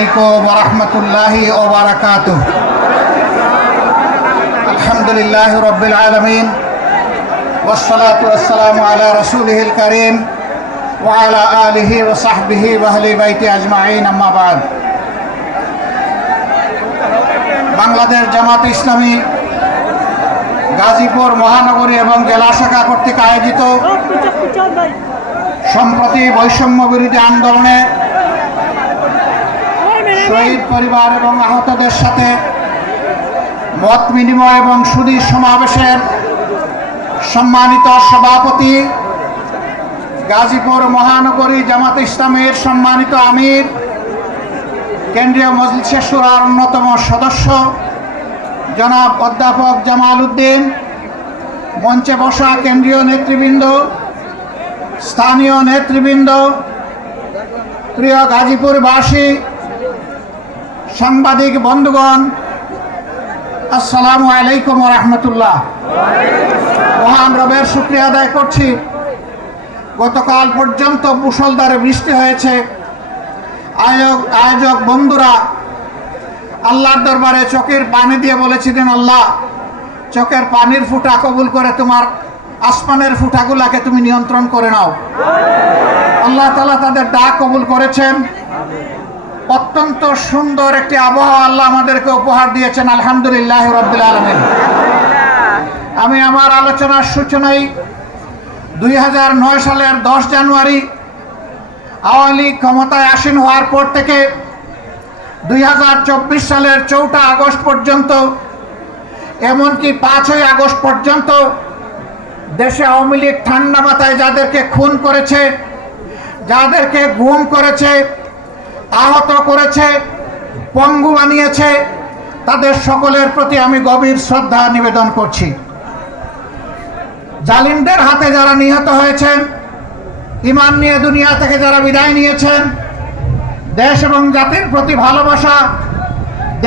আলাইকুম ওয়া রাহমাতুল্লাহি ওয়া বারাকাতুহু। আলহামদুলিল্লাহি রাব্বিল আলামিন ওয়াসসালাতু ওয়াসসালামু আলা রাসূলিহিল কারীম ওয়া আলা আলিহি ওয়া সাহবিহি ওয়া আহলি বাইতি আজমাইন, আম্মা বাদ। বাংলাদেশ জামাত ইসলামী গাজীপুর মহানগরী এবং জেলা শাখা কর্তৃক আয়োজিত সম্প্রতি বৈষম্য বিরোধী আন্দোলনে শহীদ পরিবার এবং আহতদের সাথে মত বিনিময় এবং সুধী সমাবেশের সম্মানিত সভাপতি, গাজীপুর মহানগরী জামাত ইসলামের সম্মানিত আমির, কেন্দ্রীয় মজলিসে শুরার অন্যতম সদস্য জনাব অধ্যাপক জামাল উদ্দিন, মঞ্চে বসা কেন্দ্রীয় নেতৃবৃন্দ, স্থানীয় নেতৃবৃন্দ, প্রিয় গাজীপুরবাসী, সাংবাদিক বন্ধুগণ, আসসালামু আলাইকুম ওয়া রাহমাতুল্লাহ। মহান রবের শুকরিয়া আদায় করছি, গতকাল পর্যন্ত মুষলধারে বৃষ্টি হয়েছে। আয়োজক বন্ধুরা আল্লাহর দরবারে চোখের পানি দিয়ে বলেছিলেন, আল্লাহ চোখের পানির ফুটা কবুল করে তোমার আসমানের ফুটাগুলাকে তুমি নিয়ন্ত্রণ করে নাও। আল্লাহ তাআলা তাদের ডাক কবুল করেছেন। অত্যন্ত সুন্দর একটি আবহাওয়া আল্লাহ আমাদেরকে উপহার দিয়েছেন, আলহামদুলিল্লাহ রাব্বিল আলামিন। আমি আমার আলোচনার সূচনায় 2009 সালের 10 জানুয়ারি আওয়ামী লীগ ক্ষমতায় আসীন হওয়ার পর থেকে 2024 সালের 4 আগস্ট পর্যন্ত, এমনকি 5ই আগস্ট পর্যন্ত দেশে আওয়ামী লীগ ঠান্ডা মাথায় যাদেরকে খুন করেছে, যাদেরকে গুম করেছে, আহত করেছে, পঙ্গু বানিয়েছে, তাদের সকলের প্রতি আমি গভীর শ্রদ্ধা নিবেদন করছি। জালিমদের হাতে যারা নিহত হয়েছেন, ঈমান নিয়ে দুনিয়া থেকে যারা বিদায় নিয়েছেন, দেশ এবং জাতির প্রতি ভালোবাসা,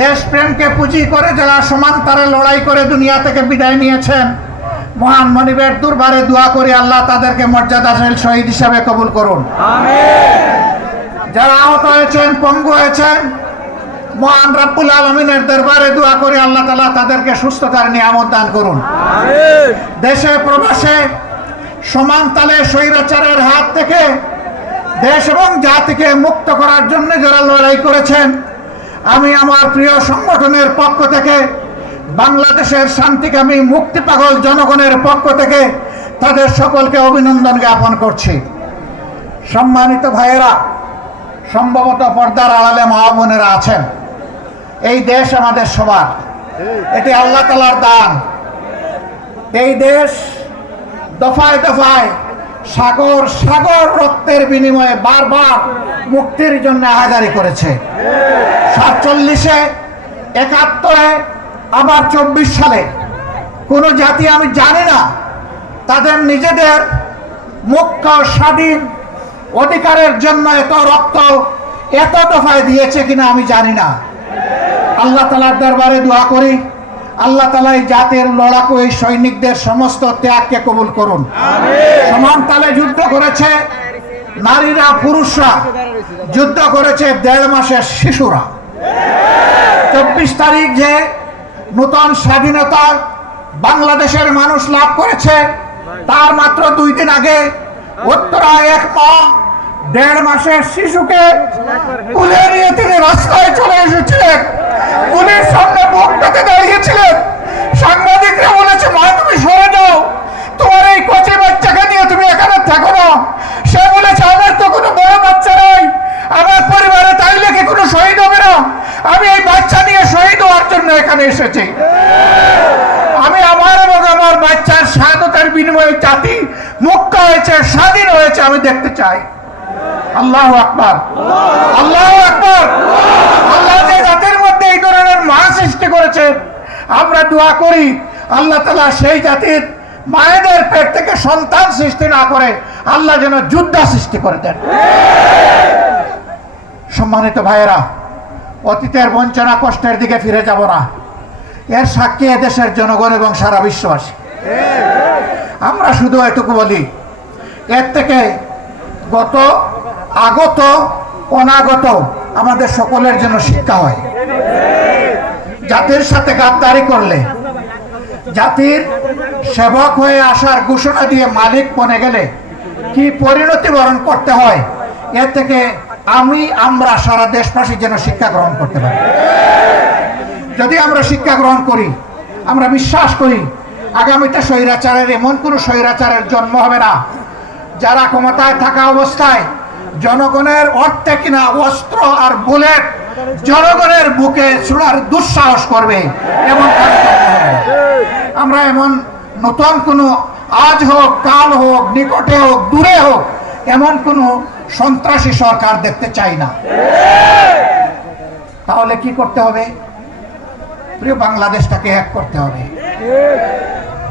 দেশপ্রেমকে পুঁজি করে যারা সমান্তরে লড়াই করে দুনিয়া থেকে বিদায় নিয়েছেন, মহান মনিবের দরবারে দোয়া করি আল্লাহ তাদেরকে মর্যাদাশীল শহীদ হিসাবে কবুল করুন। যারা আহত হয়েছেন, পঙ্গু হয়েছেন, মহান রব্বুল আলামিনের দরবারে দোয়া করি আল্লাহ তাআলা তাদেরকে সুস্থতার নিয়ামত দান করুন। দেশে প্রবাসে সমান তালে স্বৈরাচারের হাত থেকে দেশ এবং জাতিকে মুক্ত করার জন্য যারা লড়াই করেছেন, আমি আমার প্রিয় সংগঠনের পক্ষ থেকে, বাংলাদেশের শান্তিকামী মুক্তি পাগল জনগণের পক্ষ থেকে তাদের সকলকে অভিনন্দন জ্ঞাপন করছি। সম্মানিত ভাইয়েরা, সম্ভবত পর্দার আড়ালে মা বোনেরা আছেন, এই দেশ আমাদের সবার, এটি আল্লাহ তাআলার দান। এই দেশ দফায় দফায় সাগর সাগর রক্তের বিনিময়ে বারবার মুক্তির জন্য আহাজারি করেছে। 47-এ, 71-এ, আবার 24 সালে কোন জাতি আমি জানি না তাদের নিজেদের মুক্ত স্বাধীন অধিকারের জন্য এত রক্ত এত দফায় দিয়েছে কিনা আমি জানি না। আল্লাহ তাআলার দরবারে দোয়া করি আল্লাহ তাআলা এই জাতির লড়াকু এই সৈনিকদের সমস্ত ত্যাগকে কবুল করুন। সমান তালে যুদ্ধ করেছে নারীরা, পুরুষরা, যুদ্ধ করেছে 1.5 মাসের শিশুরা। 24 তারিখ যে নতুন স্বাধীনতা বাংলাদেশের মানুষ লাভ করেছে, তার মাত্র 2 দিন আগে উত্তরায় এক মা 1.5 মাসের শিশুকে তুলে নিয়ে তিনি রাস্তায় চলে এসেছিলেন, পুলিশ সামনে মুখ পেতে দাঁড়িয়েছিলেন। সাংবাদিকরা বলেছে, মা তুমি সরে যাও, তোমার এই কচি বাচ্চাকে নিয়ে তুমি এখানে থাকো না। সে বলেছে, আমার তো কোনো বড় বাচ্চা নাই, আমার পরিবারে তাইলে কি কোনো শহীদ হবে না? আমি এই বাচ্চা নিয়ে শহীদ হওয়ার জন্য এখানে এসেছি। আমি আমার এবং আমার বাচ্চার শাহাদাতের বিনিময়ে জাতি মুক্ত হয়েছে, স্বাধীন হয়েছে, আমি দেখতে চাই। আল্লাহু আকবার, আল্লাহু আকবার। আল্লাহ যে জাতির মধ্যে এই ধরনের মা সৃষ্টি করেছে, আমরা দোয়া করি আল্লাহ তাআলা সেই জাতির মায়েদের পেট থেকে সন্তান সৃষ্টি না করে আল্লাহ যেন যোদ্ধা সৃষ্টি করে দেন। সম্মানিত ভাইয়েরা, অতীতের বঞ্চনা কষ্টের দিকে ফিরে যাব না, এর সাক্ষী এদেশের জনগণ এবং সারা বিশ্ববাসী। আমরা শুধু এটুকু বলি, এর থেকে আগত অনাগত আমাদের সকলের জন্য শিক্ষা হয়। জাতির সাথে গাদ্দারি করলে, জাতির সেবক হয়ে আসার ঘোষণা দিয়ে মালিক বনে গেলে কি পরিণতি বরণ করতে হয়, এর থেকে আমরা সারা দেশবাসী যেন শিক্ষা গ্রহণ করতে পারি। যদি আমরা শিক্ষা গ্রহণ করি, আমরা বিশ্বাস করি আগামীতে স্বৈরাচারের এমন কোনো স্বৈরাচারের জন্ম হবে না, যারা ক্ষমতায় থাকা অবস্থায় জনগণের অর্থে কিনা অস্ত্র আর বুলেট জনগণের বুকে ছোড়ার দুঃসাহস করবে। এমন আমরা এমন নতুন কোনো, আজ হোক কাল হোক নিকটে হোক দূরে হোক, এমন কোনো সন্ত্রাসী সরকার দেখতে চাই না। তাহলে কি করতে হবে? প্রিয় বাংলাদেশটাকে এক করতে হবে।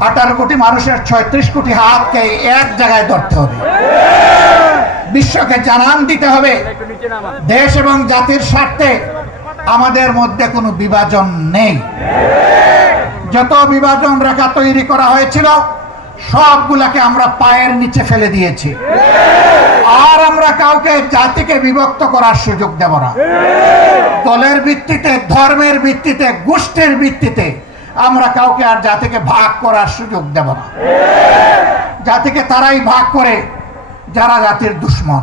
18 কোটি মানুষের 36 কোটি হাতকে এক জায়গায় ধরতে হবে। বিশ্বকে জানান দিতে হবে দেশ এবং জাতির স্বার্থে আমাদের মধ্যে কোনো বিভাজন নেই। যত বিভাজন রেখা তৈরি করা হয়েছিল সবগুলাকে আমরা পায়ের নিচে ফেলে দিয়েছি। আর আমরা কাউকে জাতিকে বিভক্ত করার সুযোগ দেব না। দলের ভিত্তিতে, ধর্মের ভিত্তিতে, গোষ্ঠীর ভিত্তিতে আমরা কাউকে আর জাতিকে ভাগ করার সুযোগ দেব না। জাতিকে তারাই ভাগ করে যারা জাতির দুশ্মন।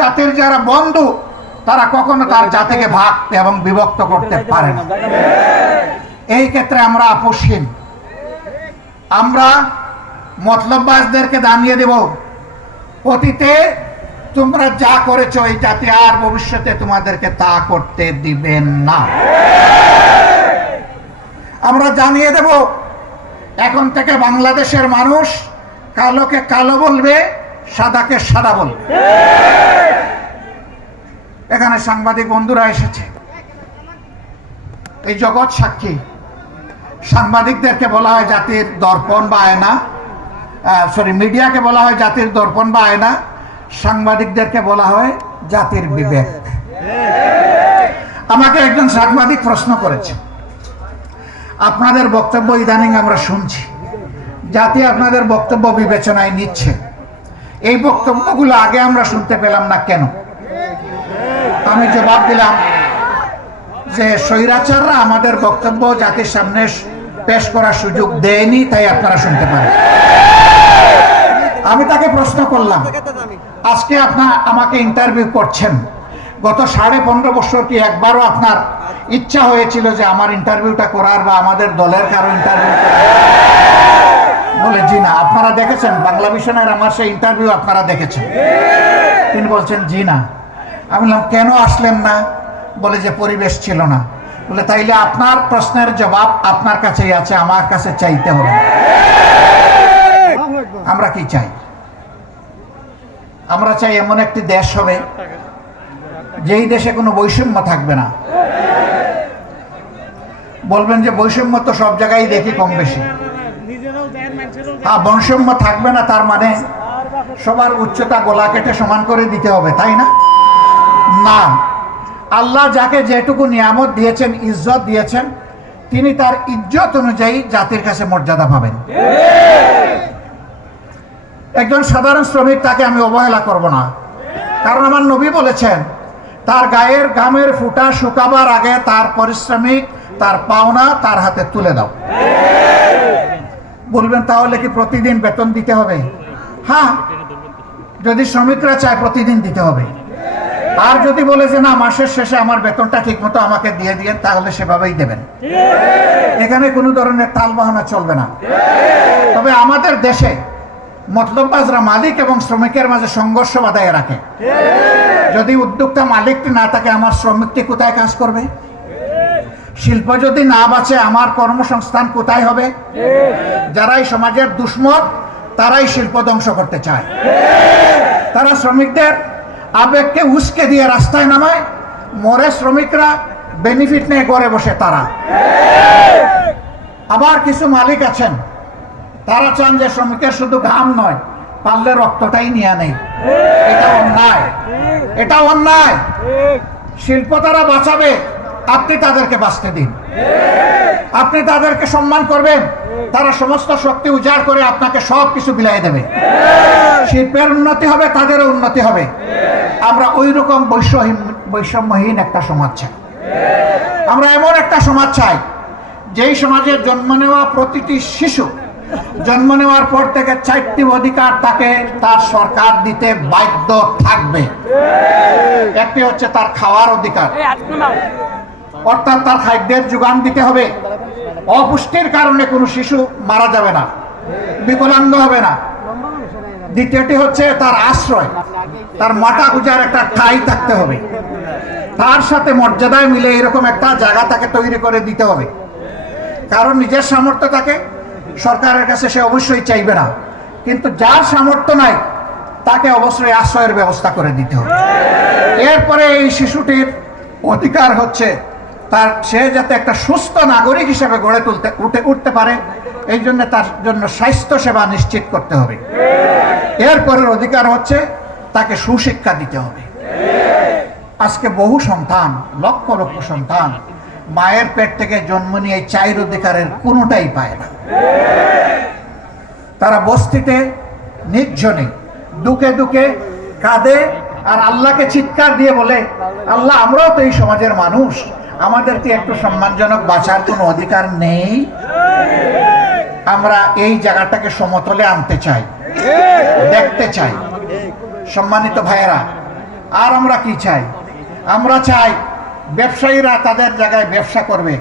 জাতির যারা বন্ধু তারা কখনো তার জাতিকে ভাগ এবং বিভক্ত করতে পারে না। এই ক্ষেত্রে আমরা আপোষহীন। আমরা মতলববাজদেরকে জানিয়ে দেব, অতীতে তোমরা যা করেছো এই জাতি আর ভবিষ্যতে তোমাদেরকে তা করতে দিবেন না। আমরা জানিয়ে দেব, এখন থেকে বাংলাদেশের মানুষ কালোকে কালো বলবে, সাদাকে সাদা বলবে। এখানে সাংবাদিক বন্ধুরা এসেছে, এই জগৎ সাক্ষী। সাংবাদিকদেরকে বলা হয় জাতির দর্পণ বা আয়না, মিডিয়াকে বলা হয় জাতির দর্পণ বা আয়না, সাংবাদিকদেরকে বলা হয় জাতির বিবেক। আমাকে একজন সাংবাদিক প্রশ্ন করেছে, আপনাদের বক্তব্য ইদানিং আমরা শুনছি, জাতি আপনাদের বক্তব্য বিবেচনায় নিচ্ছে, এই বক্তব্যগুলো আগে আমরা শুনতে পেলাম না কেন? আমি জবাব দিলাম যে স্বৈরাচাররা আমাদের বক্তব্য জাতির সামনে পেশ করার সুযোগ দেয়নি, তাই আপনারা শুনতে পারেন। আমি তাকে প্রশ্ন করলাম, আজকে আপনার আমাকে ইন্টারভিউ করছেন, গত 15.5 বছর কি একবারও আপনার ইচ্ছা হয়েছিল যে আমার ইন্টারভিউটা করার বা আমাদের দলের কারো ইন্টারভিউ করার? বলে জি না। আপনারা দেখেছেন বাংলা ভিশনের আমার সেই ইন্টারভিউ? আপনারা দেখেছেন? তিনি বলছেন জি না। আমি বললাম কেন আসলেন না? বলে যে পরিবেশ ছিল না। বলে তাইলে আপনার প্রশ্নের জবাব আপনার কাছেই আছে, আমার কাছে চাইতে হবে না। আমরা কি চাই? আমরা চাই এমন একটি দেশ হবে যেই দেশে কোনো বৈষম্য থাকবে না। বলবেন যে বৈষম্য তো সব জায়গায় দেখি কম বেশি। বৈষম্য থাকবে না তার মানে সবার উচ্চতা গলা কেটে সমান করে দিতে হবে, তাই না? না, আল্লাহ যাকে যেটুকু নিয়ামত দিয়েছেন, ইজ্জত দিয়েছেন, তিনি তার ইজ্জত অনুযায়ী জাতির কাছে মর্যাদা পাবেন। একজন সাধারণ শ্রমিক, তাকে আমি অবহেলা করব না, কারণ আমার নবী বলেছেন তার গায়ের ঘামের ফুটা শুকাবার আগে তার পারিশ্রমিক, তার পাওনা তার হাতে তুলে দাও। বলবেন তাহলে কি প্রতিদিন বেতন দিতে হবে? হ্যাঁ, যদি শ্রমিকরা চায় প্রতিদিন দিতে হবে। আর যদি বলে যে না, মাসের শেষে আমার বেতনটা ঠিক মতো আমাকে দিয়ে দিয়ে, তাহলে সেভাবেই দেবেন। এখানে কোনো ধরনের তাল বাহানা চলবে না। তবে আমাদের দেশে মতলববাজরা মালিক এবং শ্রমিকের মাঝে সংঘর্ষ বাধায় রাখে। যদি উদ্যোক্তা মালিকটি না থাকে, আমার শ্রমিকটি কোথায় কাজ করবে? শিল্প যদি না বাঁচে, আমার কর্মসংস্থান কোথায় হবে? যারাই সমাজের দুশ্মন তারাই শিল্প ধ্বংস করতে চায়। তারা শ্রমিকদের আবেগকে উস্কে দিয়ে রাস্তায় নামায়, মরে শ্রমিকরা, বেনিফিট নিয়ে ঘরে বসে তারা। আবার কিছু মালিক আছেন, তারা চান যে শ্রমিকের শুধু ঘাম নয়, পারলে রক্তটাই নিয়ে নেই। এটা অন্যায়, এটা অন্যায়। শিল্প তারা বাঁচাবে, আপনি তাদেরকে বাঁচতে দিন। আপনি তাদেরকে সম্মান করবেন, তারা সমস্ত শক্তি উজাড় করে আপনাকে সব কিছু বিলাই দেবে। শিল্পের উন্নতি হবে, তাদেরও উন্নতি হবে। আমরা ওই রকম বৈষম্যহীন একটা সমাজ চাই। আমরা এমন একটা সমাজ চাই যেই সমাজে জন্ম নেওয়া প্রতিটি শিশু জন্ম নেওয়ার পর থেকে 4টি অধিকার তাকে তার সরকার দিতে বাধ্য থাকবে। একটি হচ্ছে তার খাওয়ার অধিকার, অর্থাৎ তার খাদ্যের যোগান দিতে হবে। অপুষ্টির কারণে কোনো শিশু মারা যাবে না, বিকলাঙ্গ হবে না। দ্বিতীয়টি হচ্ছে তার আশ্রয়, তার মাথা গুজার একটা ঠাঁই থাকতে হবে, তার সাথে মর্যাদায় মিলে এরকম একটা জায়গা তাকে তৈরি করে দিতে হবে। কারণ নিজের সামর্থ্য থাকে, সরকারের কাছে সে অবশ্যই চাইবে না, কিন্তু যার সামর্থ্য নাই তাকে অবশ্যই আশ্রয়ের ব্যবস্থা করে দিতে হবে। এরপরে এই শিশুটির অধিকার হচ্ছে সে যাতে একটা সুস্থ নাগরিক হিসেবে গড়ে উঠতে পারে, এই জন্য তার জন্য স্বাস্থ্য সেবা নিশ্চিত করতে হবে। এরপরের অধিকার হচ্ছে তাকে সুশিক্ষা দিতে হবে। আজকে বহু সন্তান, লক্ষ লক্ষ সন্তান মায়ের পেট থেকে জন্ম নিয়ে 4 অধিকারের কোনোটাই পায় না। তারা বস্তিতে নির্জনে দুঃখে দুঃখে কাঁদে আর আল্লাহকে চিৎকার দিয়ে বলে, আল্লাহ আমরাও তো এই সমাজের মানুষ, আমাদের কি একটু সম্মানজনক বাঁচার কোনো অধিকার নেই? আমরা এই জায়গাটাকে সমতলে আনতে চাই, দেখতে চাই। সম্মানিত ভাইয়েরা, আর আমরা কি চাই? আমরা চাই ব্যবসায়ীরা তাদের জায়গায় ব্যবসা করবে,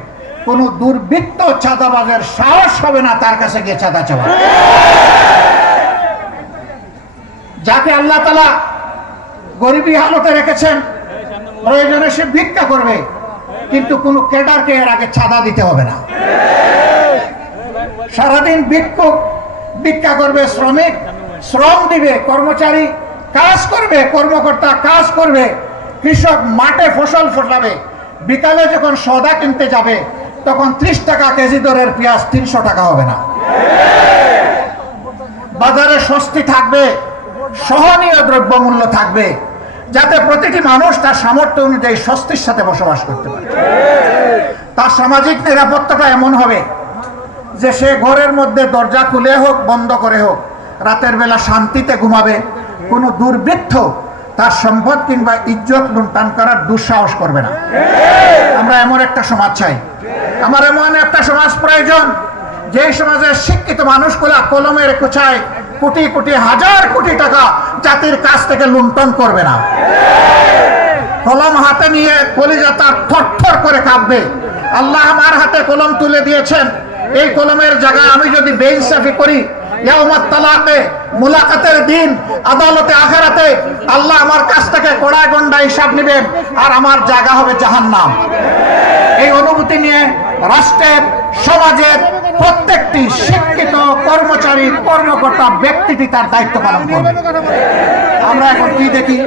কোনো দুর্বৃত্ত চাঁদাবাজের সাহস হবে না তার কাছে গিয়ে চাঁদা চাওয়া। যাকে আল্লাহ তাআলা গরিবী হালতে রেখেছেন, প্রয়োজনে সে ভিক্ষা করবে, কিন্তু কোনো ক্যাডারকে এর আগে চাঁদা দিতে হবে না। সারাদিন ভিক্ষুক ভিক্ষা করবে, শ্রমিক শ্রম দিবে, কর্মচারী কাজ করবে, কর্মকর্তা কাজ করবে, কৃষক মাঠে ফসল ফলাবে, বিকালে যখন সওদা কিনতে যাবে তখন 30 টাকা কেজি দরের পেঁয়াজ 300 টাকা হবে না। বাজারে স্বস্তি থাকবে, সহনীয় দ্রব্যমূল্য থাকবে, যাতে প্রতিটি মানুষ তার সামর্থ্য অনুযায়ী স্বস্তির সাথে বসবাস করতে পারে। তার সামাজিক নিরাপত্তাটা এমন হবে যে সে ঘরের মধ্যে দরজা খুলে হোক বন্ধ করে হোক রাতের বেলা শান্তিতে ঘুমাবে, কোনো দুর্বৃত্ত তার সম্পদ কিংবা ইজ্জত লুণ্ঠন করার দুঃসাহস করবে না। আমরা এমন একটা সমাজ চাই। আমার এমন একটা সমাজ প্রয়োজন যে সমাজের শিক্ষিত মানুষগুলা কলমের কোচায় কোটি কোটি হাজার কোটি টাকা জাতির কাছ থেকে লুণ্ঠন করবে না। কলম হাতে নিয়ে কলিজা তার থরথর করে কাঁপবে। আল্লাহ আমার হাতে কলম তুলে দিয়েছেন, এই কলমের জায়গায় আমি যদি বেইনসাফি করি, ইয়াউমাত তালাকে মুলাকাতের দিন আদালতে আখিরাতে আল্লাহ আমার কাছ থেকে কড়া গন্ডা হিসাব নেবেন আর আমার জায়গা হবে জাহান্নাম। এই অনুভূতি নিয়ে রাষ্ট্রের, সমাজের প্রত্যেকটি শিক্ষিত কর্মচারী, কর্মকর্তা ব্যক্তিটি তার দায়িত্ব পালন করবে। আমরা এখন কি দেখি,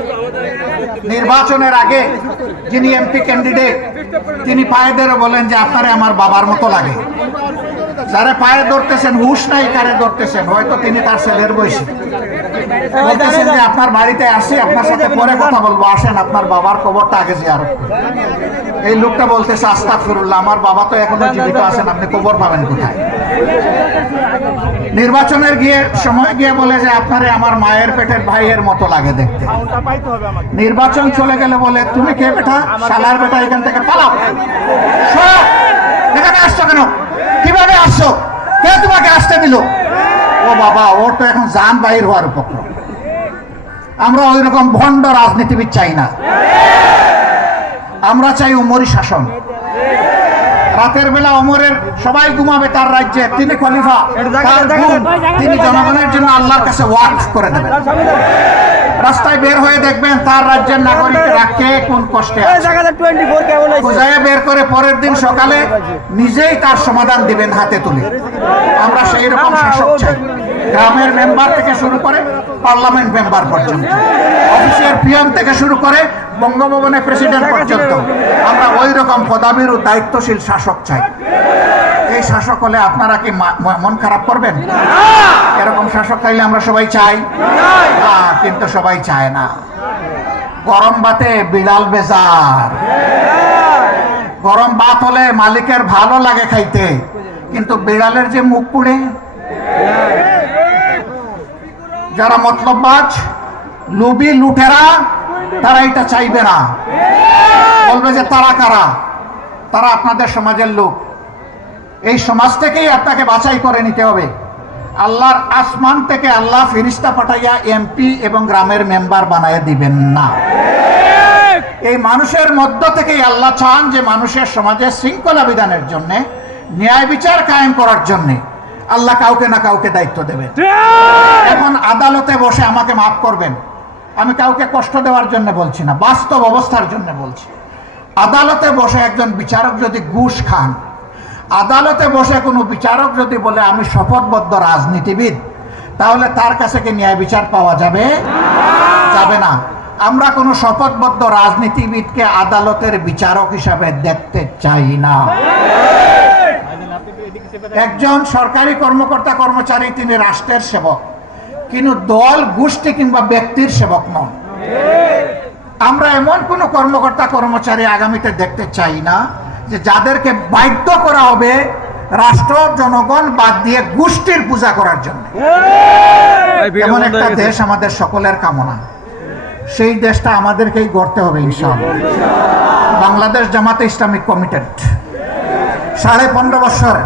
নির্বাচনের আগে যিনি এমপি ক্যান্ডিডেট তিনি পায়ে ধরে বলেন যে আপনারে আমার বাবার মতো লাগে। যারা পায়ে ধরতেছেন হুশ নাই কারে ধরতেছেন, হয়তো তিনি তার ছেলের বয়সী। বলতেছেন যে আপনার বাড়িতে আসি, আপনার সাথে পরে কথা বলবো, আসেন আপনার বাবার কবরটা আগে জিয়ারত করি। এই লোকটা বলতেছে আস্তাগফিরুল্লাহ, আমার বাবা তো এখনো জীবিত আছেন, আপনি কবর পাবেন কোথায়? নির্বাচনের সময় গিয়ে বলে যে আপনারে আমার মায়ের পেটের ভাইয়ের মতো লাগে দেখতে। নির্বাচন চলে গেলে বলে তুমি কে বেটা, শালার বেটা, এখান থেকে পালাও, এখানে আসছো কেন, কিভাবে আসছো, কে তোমাকে আসতে দিল? ও বাবা, ওর তো এখন জান বাহির হওয়ার উপক্রম। আমরা ওই রকম ভণ্ড রাজনীতিবিদ চাই না, আমরা চাই উমরি শাসন। রাতের বেলা ওমরের সবাই ঘুমাবে তার রাজ্যে, তিনি খলিফা, তিনি জনগণের জন্য আল্লাহর কাছে ওয়াকফ করে দেবেন। রাস্তায় বের হয়ে দেখবেন তার রাজ্যের নাগরিকরা কে কোন কষ্টে খুঁজে বের করে পরের দিন সকালে নিজেই তার সমাধান দিবেন হাতে তুলে। আমরা সেই রকম শাসক চাই, গ্রামের মেম্বার থেকে শুরু করে পার্লামেন্ট মেম্বার পর্যন্ত, অফিসের পিয়ন থেকে শুরু করে বঙ্গভবনের প্রেসিডেন্ট পর্যন্ত আমরা ওই রকম পদাবির ও দায়িত্বশীল শাসক চাই। এই শাসক হলে আপনারা কি মন খারাপ করবেন? এরকম শাসক চাইলে আমরা সবাই চাই, কিন্তু সবাই চায় না। গরম ভাতে বিড়াল বেজার। গরম ভাত হলে মালিকের ভালো লাগে খাইতে, কিন্তু বিড়ালের যে মুখ পুড়ে। যারা মতলববাজ, লুবি, লুটেরা, তারা এটা চাইবে না। বলবে যে তারা কারা? তারা আপনাদের সমাজের লোক। এই সমাজ থেকেই আপনাকে বাছাই করে নিতে হবে। আল্লাহর আসমান থেকে আল্লাহ ফেরেশতা পাঠাইয়া এমপি এবং গ্রামের মেম্বার বানায় দিবেন না। এই মানুষের মধ্য থেকেই আল্লাহ চান যে মানুষের সমাজে শৃঙ্খলা বিধানের জন্য, ন্যায় বিচার কায়েম করার জন্য আল্লাহ কাউকে না কাউকে দায়িত্ব দেবেন। এখন আদালতে বসে, আমাকে মাফ করবেন, আমি কাউকে কষ্ট দেওয়ার জন্য বলছি না, বাস্তব অবস্থার জন্য বলছি। আদালতে বসে একজন বিচারক যদি ঘুষ খান, আদালতে বসে কোনো বিচারক যদি বলে আমি শপথবদ্ধ রাজনীতিবিদ, তাহলে তার কাছে কি ন্যায় বিচার পাওয়া যাবে? যাবে না। আমরা কোনো শপথবদ্ধ রাজনীতিবিদকে আদালতের বিচারক হিসাবে দেখতে চাই না। একজন সরকারি কর্মকর্তা কর্মচারী, তিনি রাষ্ট্রের সেবক, কিন্তু দল, গোষ্ঠী কিংবা ব্যক্তির সেবক নন। আমরা এমন কোন কর্মকর্তা কর্মচারী আগামীতে দেখতে চাই না যে যাদেরকে বাধ্য করা হবে রাষ্ট্র, জনগণ বাদ দিয়ে গোষ্ঠীর পূজা করার জন্য। এমন একটা দেশ আমাদের সকলের কামনা। সেই দেশটা আমাদেরকেই গড়তে হবে ইনশাআল্লাহ। বাংলাদেশ জামাতে ইসলামিক কমিটেড 15.5 বছর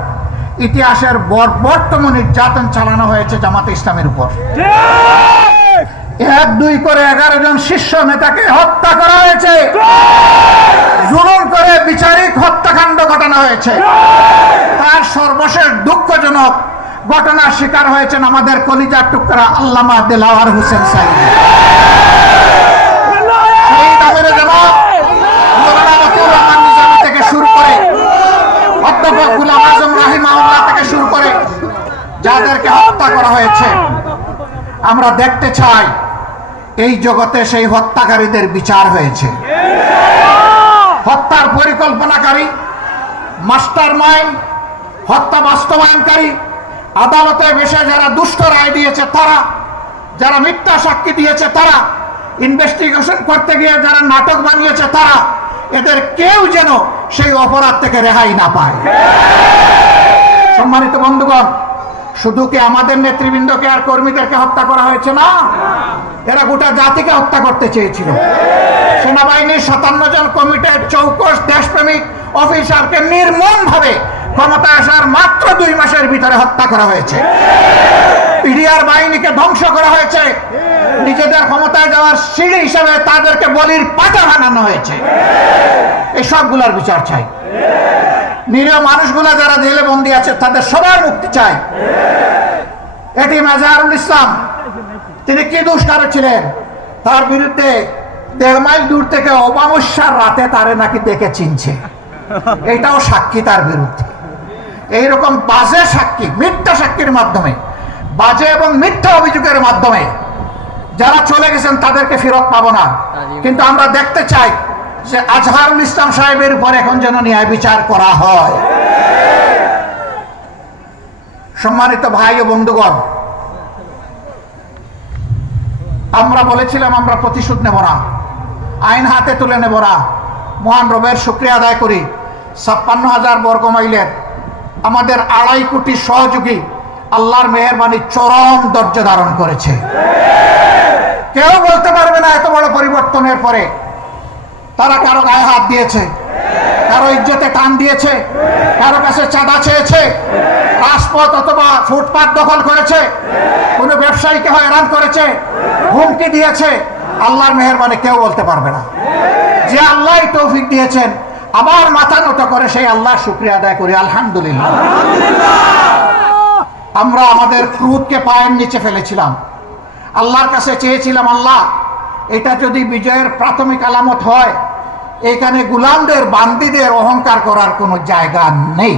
ইতিহাসের বর্বরতম নির্যাতন চালানো হয়েছে জামাতে ইসলামের উপর। 1-2 করে 11 জন শীর্ষ নেতাকে হত্যা করা হয়েছে, জুলুম করে বিচারিক হত্যাকাণ্ড ঘটানো হয়েছে। তার সর্বশেষ দুঃখজনক ঘটনার শিকার হয়েছেন আমাদের কলিজার টুকরা আল্লামা দেলাওয়ার হোসেন সাইদ। শহীদ আমিরে জামাত মাওলানা মতিউর রহমান নিজামী থেকে শুরু করে, অধ্যাপক গোলাম আজম রাহিমাহুল্লাহ থেকে শুরু করে যাদেরকে হত্যা করা হয়েছে, আমরা দেখতে চাই এই জগতে সেই হত্যাকারীদের বিচার হয়েছে। হত্যার পরিকল্পনাকারী, মাস্টারমাইন্ড, হত্যা বাস্তবায়নকারী, আদালতে বসে যারা দুষ্ট রায় দিয়েছে তারা, যারা মিথ্যা সাক্ষী দিয়েছে তারা, ইনভেস্টিগেশন করতে গিয়ে যারা নাটক বানিয়েছে তারা, এদের কেউ যেন সেই অপরাধ থেকে রেহাই না পায়। সম্মানিত বন্ধুগণ, শুধু কি আমাদের নেতৃবৃন্দকে আর কর্মীদেরকে হত্যা করা হয়েছে না, এরা গোটা জাতিকে হত্যা করতে চেয়েছিল। সেনাবাহিনীর 57 জন কমিটেড চৌকস দেশপ্রেমিক অফিসারকে নির্মমভাবে ক্ষমতা আসার মাত্র 2 মাসের ভিতরে হত্যা করা হয়েছে। পিডিআর বাহিনীকে ধ্বংস করা হয়েছে। নিজেদের ক্ষমতায় যাওয়ার সিঁড়ি হিসাবে তাদেরকে বলির পাঠা বানানো হয়েছে। এই সবগুলার বিচার চাই। নিরীহ মানুষগুলা যারা জেলে বন্দী আছে তাদের সবার মুক্তি চাই। এটি মেজাহারুল ইসলাম, তিনি কি দোষ করেছিলেন? তার বিরুদ্ধে 1.5 মাইল দূর থেকে অমাবস্যার রাতে তারে নাকি দেখে চিনছে, এটাও সাক্ষী তার বিরুদ্ধে। এইরকম বাজে সাক্ষী, মিথ্যা সাক্ষীর মাধ্যমে, বাজে এবং মিথ্যা অভিযোগের মাধ্যমে যারা চলে গেছেন তাদেরকে ফেরত পাবো না। কিন্তু আমরা দেখতে চাই যে আজহারুল ইসলাম সাহেবের উপর এখন যেন ন্যায় বিচার করা হয়। সম্মানিত ভাই ও বন্ধুগণ, আমরা বলেছিলাম আমরা প্রতিশোধ নেব না, আইন হাতে তুলে নেব না। মহান রবের শুকরিয়া আদায় করি, 56,000 বর্গ মাইলের আমাদের 2.5 কোটি সহযোগী আল্লাহর মেহেরবানি চরম ধৈর্য ধারণ করেছে। কেউ বলতে পারবে না এত বড় পরিবর্তনের পরে তারা কারো গায়ে হাত দিয়েছে, কারো ইজ্জতে টান দিয়েছে, কারো কাছে চাঁদা চেয়েছে, রাজপথ অথবা ফুটপাত দখল করেছে, কোনো ব্যবসায়ীকে হয়রান করেছে, হুমকি দিয়েছে। আল্লাহর মেহেরবানি কেউ বলতে পারবে না। যে আল্লাহ তৌফিক দিয়েছেন, আবার মাথা নত করে সেই আল্লাহর শুকরিয়া আদায় করি, আলহামদুলিল্লাহ। আমরা আমাদের ক্রোধকে পায়ের নিচে ফেলেছিলাম, আল্লাহর কাছে চেয়েছিলাম, আল্লাহ এটা যদি বিজয়ের প্রাথমিক আলামত হয়, এখানে গোলামদের, বান্দীদের অহংকার করার কোনো জায়গা নেই।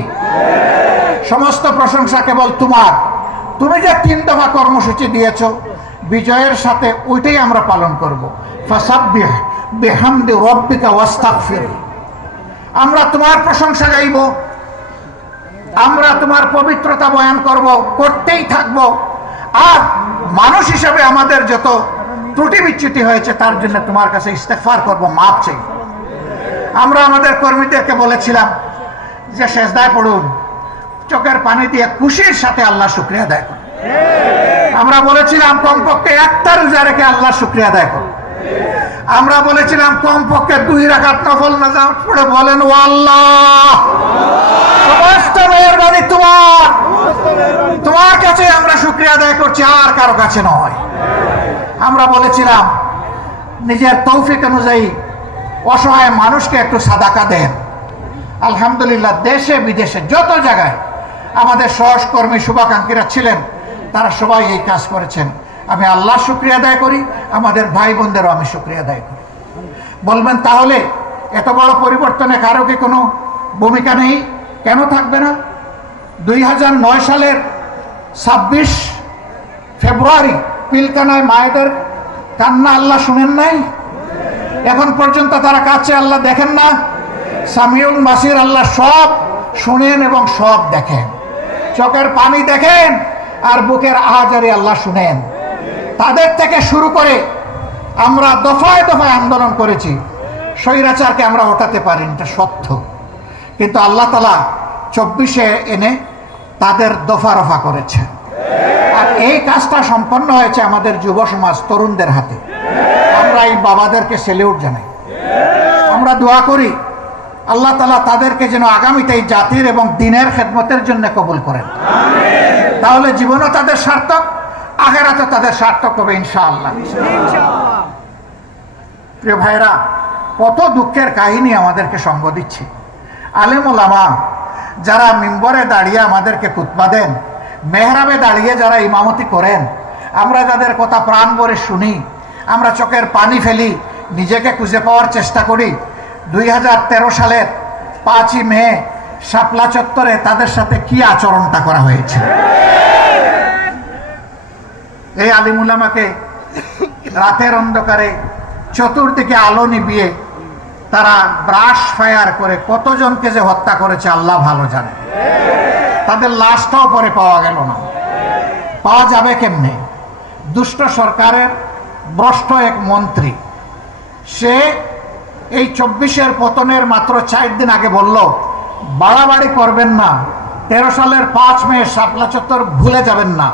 সমস্ত প্রশংসা কেবল তোমার। তুমি যে 3 দফা কর্মসূচি দিয়েছ, বিজয়ের সাথে ওইটাই আমরা পালন করব। ফাসাব্বিহ বিহামদি রাব্বিকা ওয়াস্তাগফির। আমরা তোমার প্রশংসা গাইব, আমরা তোমার পবিত্রতা বয়ান করব, করতেই থাকব। আর মানুষ হিসেবে আমাদের যত ত্রুটি বিচ্যুতি হয়েছে তার জন্য তোমার কাছে ইস্তেগফার করব, মাপ চাই। আমরা আমাদের কর্মীদেরকে বলেছিলাম যে সেজদায় পড়ুন, চোখের পানি দিয়ে খুশির সাথে আল্লাহ শুকরিয়া আদায় করুন। আমরা বলেছিলাম কমপক্ষে 1টা রোজা রেখে আল্লাহ শুকরিয়া আদায় করুন। আমরা বলেছিলাম কমপক্ষে 2 রাকাত নফল নামাজ পড়ে বলেন ও আল্লাহ, সমস্ত মেহেরবানি তোমার কাছে আমরা শুকরিয়া আদায় করছি, আর কারো কাছে নয়। আমরা বলেছিলাম নিজের তৌফিক অনুযায়ী অসহায় মানুষকে একটু সাদাকা দেন। আলহামদুলিল্লাহ, দেশে বিদেশে যত জায়গায় আমাদের সহকর্মী শুভাকাঙ্ক্ষীরা ছিলেন, তারা সবাই এই কাজ করেছেন। আমি আল্লাহর শুকরিয়া আদায় করি, আমাদের ভাই বোনদেরও আমি শুকরিয়া আদায় করি। বলবেন তাহলে এত বড় পরিবর্তনে কারো কি কোনো ভূমিকা নেই? কেন থাকবে না? 2009 সালের 26 ফেব্রুয়ারি পিলকানায় মায়েদের কান্না আল্লাহ শুনেন নাই? এখন পর্যন্ত তারা কাছে আল্লাহ দেখেন না? সামিউল বাসির আল্লাহ সব শুনেন এবং সব দেখেন, চোখের পানি দেখেন আর বুকের আহাজারি আল্লাহ শুনেন। তাদের থেকে শুরু করে আমরা দফায় দফায় আন্দোলন করেছি, স্বৈরাচারকে আমরা হটাতে পারি, এটা সত্য। কিন্তু আল্লাহ তাআলা 24-এ এনে তাদের দফা রফা করেছেন। আর এই কাজটা সম্পন্ন হয়েছে আমাদের যুব সমাজ, তরুণদের হাতে। আমরা এই বাবাদেরকে সেলিউট জানাই। আমরা দোয়া করি আল্লাহ তাআলা তাদেরকে যেন আগামীতে এই জাতির এবং দ্বীনের খেদমতের জন্য কবুল করেন। তাহলে জীবনও তাদের সার্থক, আখিরাতও তাদের সার্থক হবে ইনশাআল্লাহ। প্রিয় ভাইরা, কত দুঃখের কাহিনী আমাদেরকে সঙ্গ দিচ্ছে। আলেম ওলামা যারা মিম্বরে দাঁড়িয়ে আমাদেরকে খুতবা দেন, মেহরাবে দাঁড়িয়ে যারা ইমামতি করেন, আমরা যাদের কথা প্রাণ ভরে শুনি, আমরা চোখের পানি ফেলি, নিজেকে খুঁজে পাওয়ার চেষ্টা করি। 2013 সালের 5ই মে শাপলা চত্বরে তাদের সাথে কি আচরণটা করা হয়েছে। এই আলিম উলামাকে রাতের অন্ধকারে চতুর্দিকে আলো নিভিয়ে তারা ব্রাশ ফায়ার করে কতজনকে যে হত্যা করেছে আল্লাহ ভালো জানে। তাদের লাশটাও পরে পাওয়া গেল না। পাওয়া যাবে কেমনে? দুষ্ট সরকারের ভ্রষ্ট এক মন্ত্রী, সে এই 24-এর পতনের মাত্র 4 দিন আগে বলল, বাড়াবাড়ি করবেন না, 13 সালের 5 মে শাপলা চত্বর ভুলে যাবেন না।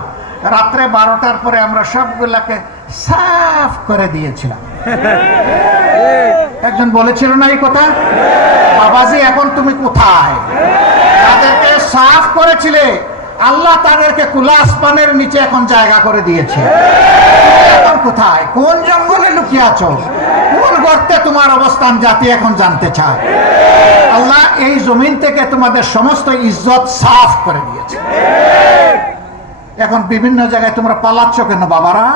রাত্রে 12টার পরে আমরা সবগুলাকে সাফ করে দিয়েছিলাম। একজন বলেছিল না এই কথা, বাবাজি এখন তুমি কোথায়? তাদেরকে সাফ করেছিলে, আল্লাহ তাদেরকে কুলা আসমানের নিচে এখন জায়গা করে দিয়েছে। এখন কোথায়? কোন জঙ্গলে লুকিয়ে আছো? কোন গর্তে তোমার অবস্থান জাতি এখন জানতে চায়। আল্লাহ এই জমিন থেকে তোমাদের সমস্ত ইজ্জত সাফ করে দিয়েছে। এখন বিভিন্ন জায়গায় তোমরা পালাচ্ছ কেন বাবারা?